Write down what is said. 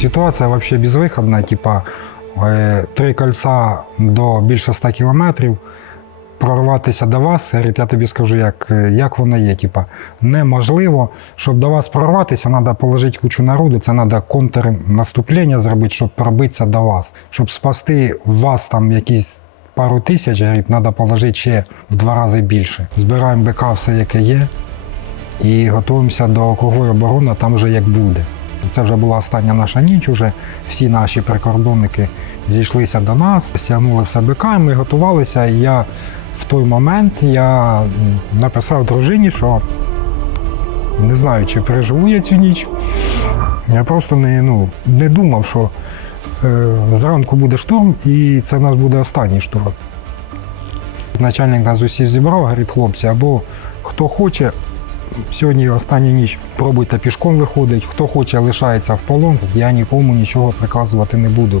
Ситуація взагалі безвиходна, типа е, три кольця до більше 100 кілометрів. Прорватися до вас, я тобі скажу, як, як воно є. Типа, неможливо, щоб до вас прорватися, треба положити кучу народу, це треба контрнаступлення зробити, щоб пробитися до вас. Щоб спасти вас там якісь пару тисяч, треба положити ще в два рази більше. Збираємо БК все, яке є, і готуємося до кругової оборони, там вже як буде. Це вже була остання наша ніч. Уже всі наші прикордонники зійшлися до нас, стягнули все БК, і ми готувалися. І я в той момент я написав дружині, що не знаю, чи переживу я цю ніч. Я просто не, ну, не думав, що е, зранку буде штурм, і це в нас буде останній штурм. Начальник нас усіх зібрав, говорить, хлопці, або хто хоче, сьогодні остання ніч, пробуйте пішком виходить, хто хоче, лишається в полон, я нікому нічого приказувати не буду.